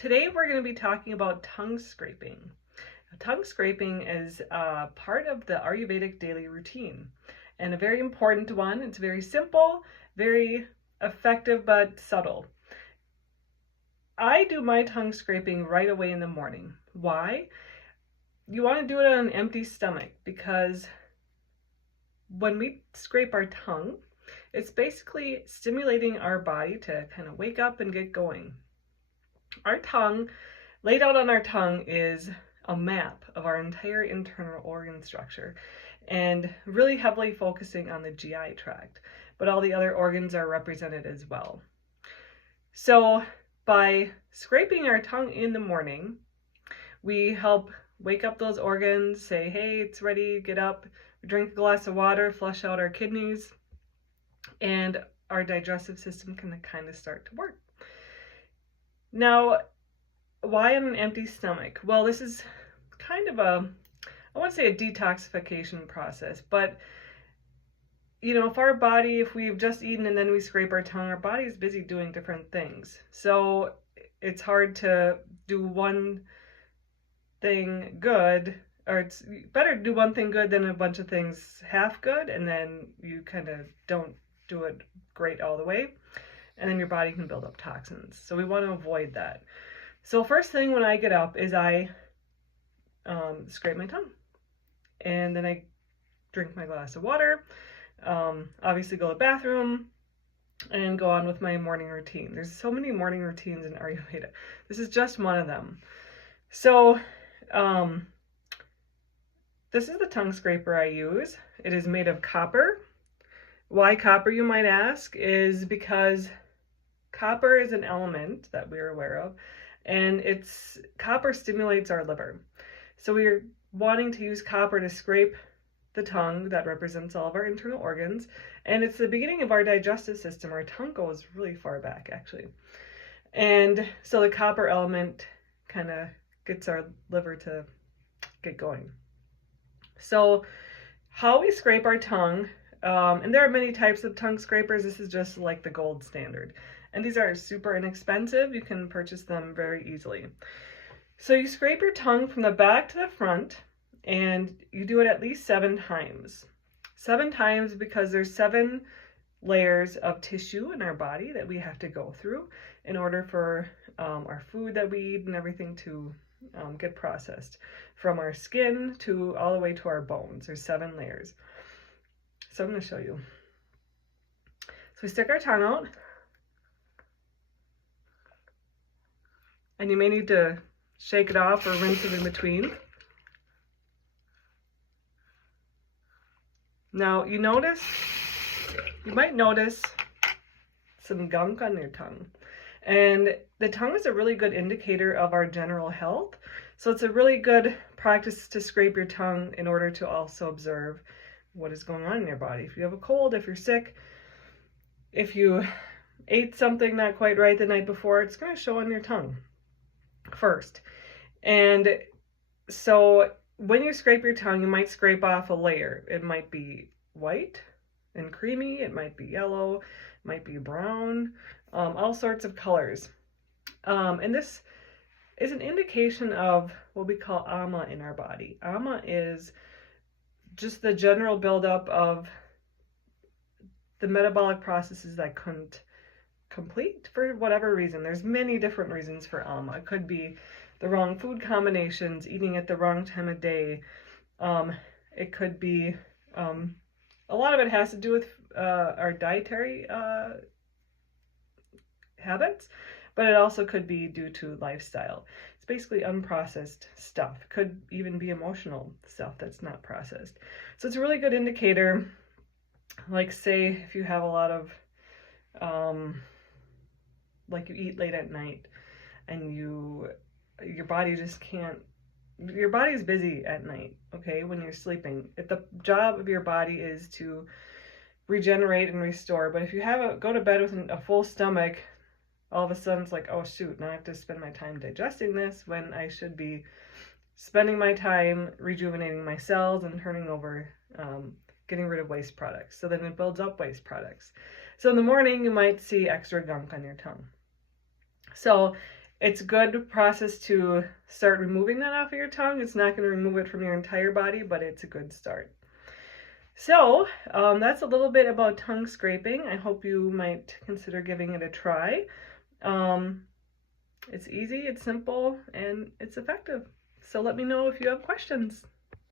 Today we're going to be talking about tongue scraping. Tongue scraping is part of the Ayurvedic daily routine and a very important one. It's very simple, very effective, but subtle. I do my tongue scraping right away in the morning. Why? You want to do it on an empty stomach because when we scrape our tongue, it's basically stimulating our body to kind of wake up and get going. Our tongue, laid out on our tongue, is a map of our entire internal organ structure and really heavily focusing on the GI tract, but all the other organs are represented as well. So by scraping our tongue in the morning, we help wake up those organs, say, hey, it's ready, get up, drink a glass of water, flush out our kidneys, and our digestive system can kind of start to work. Now, why on an empty stomach? Well, this is kind of I want to say a detoxification process, but if our body, if we've just eaten and then we scrape our tongue, our body is busy doing different things. So it's hard to do one thing good, or it's better to do one thing good than a bunch of things half good, and then you kind of don't do it great all the way, and then your body can build up toxins. So we want to avoid that. So first thing when I get up is I scrape my tongue, and then I drink my glass of water, obviously go to the bathroom, and go on with my morning routine. There's so many morning routines in Ayurveda. This is just one of them. So this is the tongue scraper I use. It is made of copper. Why copper, you might ask, is because copper is an element that we're aware of, and copper stimulates our liver. So we're wanting to use copper to scrape the tongue that represents all of our internal organs, and it's the beginning of our digestive system. Our tongue goes really far back, actually. And so the copper element kind of gets our liver to get going. So how we scrape our tongue, and there are many types of tongue scrapers. This is just like the gold standard. And these are super inexpensive. You can purchase them very easily. So you scrape your tongue from the back to the front, and you do it at least 7 times. 7 times because there's 7 layers of tissue in our body that we have to go through in order for our food that we eat and everything to get processed. From our skin to all the way to our bones. There's 7 layers. So I'm going to show you. So we stick our tongue out. And you may need to shake it off or rinse it in between. Now you might notice some gunk on your tongue. And the tongue is a really good indicator of our general health. So it's a really good practice to scrape your tongue in order to also observe what is going on in your body. If you have a cold, if you're sick, if you ate something not quite right the night before, it's going to show on your tongue first. And so when you scrape your tongue, you might scrape off a layer. It might be white and creamy, it might be yellow, it might be brown, all sorts of colors. And this is an indication of what we call ama in our body. Ama is just the general buildup of the metabolic processes that couldn't complete for whatever reason. There's many different reasons for ama. It could be the wrong food combinations, eating at the wrong time of day. It could be, a lot of it has to do with our dietary habits, but it also could be due to lifestyle. It's basically unprocessed stuff. It could even be emotional stuff that's not processed. So it's a really good indicator. Like say if you have a lot of, like you eat late at night and your body just can't, your body's busy at night, okay, when you're sleeping. The job of your body is to regenerate and restore, but if you go to bed with a full stomach, all of a sudden it's like, oh shoot, now I have to spend my time digesting this when I should be spending my time rejuvenating my cells and turning over, getting rid of waste products. So then it builds up waste products. So in the morning, you might see extra gunk on your tongue. So it's a good process to start removing that off of your tongue. It's not going to remove it from your entire body, but it's a good start. So that's a little bit about tongue scraping. I hope you might consider giving it a try. It's easy, it's simple, and it's effective. So let me know if you have questions.